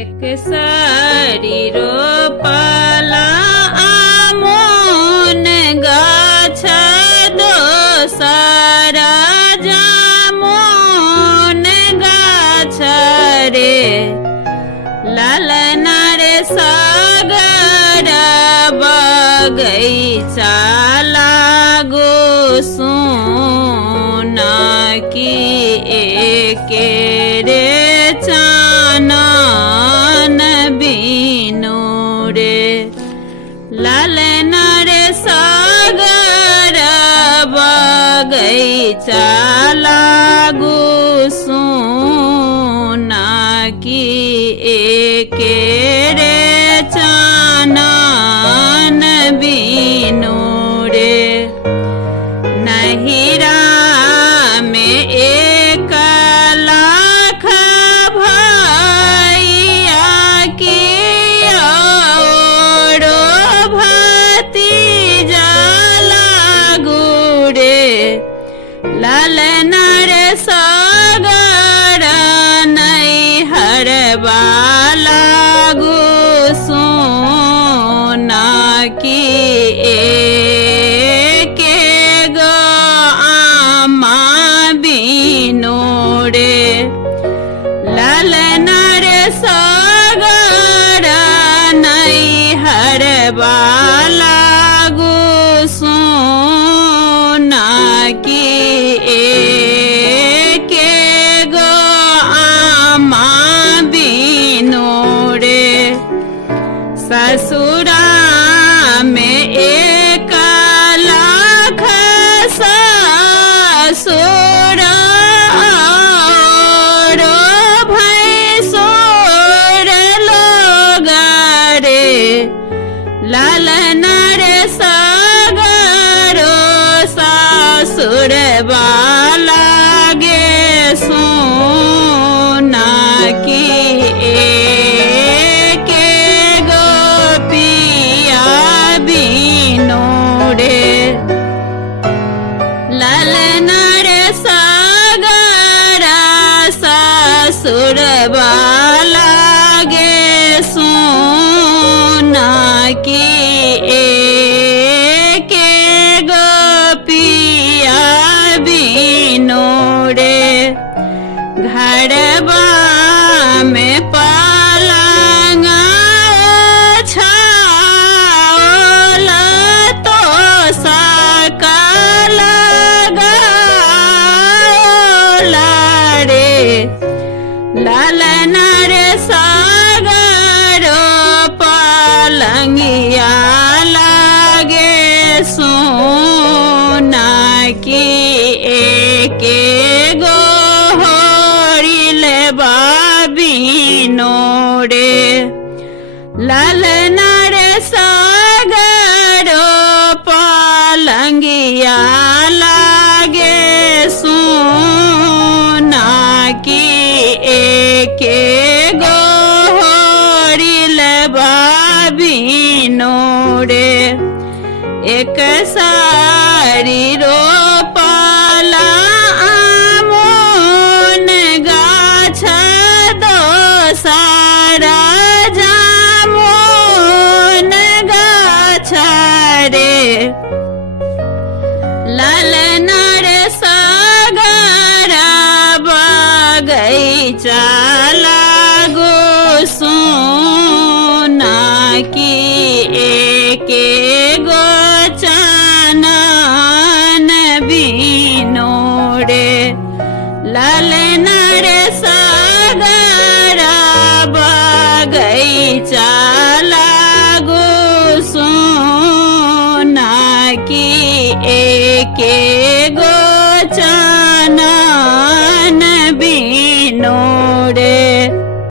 एक सारी रोपला आमोन गाछ दोसरा जामुन गाछ रे लालना रे सागर बगैचा लागो सोना की एके रे चानन बीनु रे लालना रे सागर बगैचा लागो सोना की एके रे चानन बीनु रे नहिरा में 1 लाख भैया की औरो भतीजा लागू रे लालना रे सागर नैहर लागू सोना की एके गो आमा बीनु रे लालना रे सागर नैहर लागू सोना की एके गो आमा बीनु रे ससुरा में 1 लाख ससुर औरो भैंसुर लोग रे लालना रे सागरो ससुर लागे सोना की एके गो पिया बीनु रे लालना रे सागर ससुर लागे सोना की एके गो पिया बीनु रे घरबा में पलंग छाओल तो सकल गाओल रे लालना रे सागरो पलंगिया लागे सोना की एके गो होरिल बीनु रे लालना रे सागरो पलंगिया लागे सोना की एके गो होरिल बीनु रे एक सारी रोपला आमोन गाछ दोसरा जामुन गाछ रे लालना रे सागर बगैचा लागो सोना की एके गो चानन बीनु रे लालना रे सागर बगैचा लागो सोना की एके गो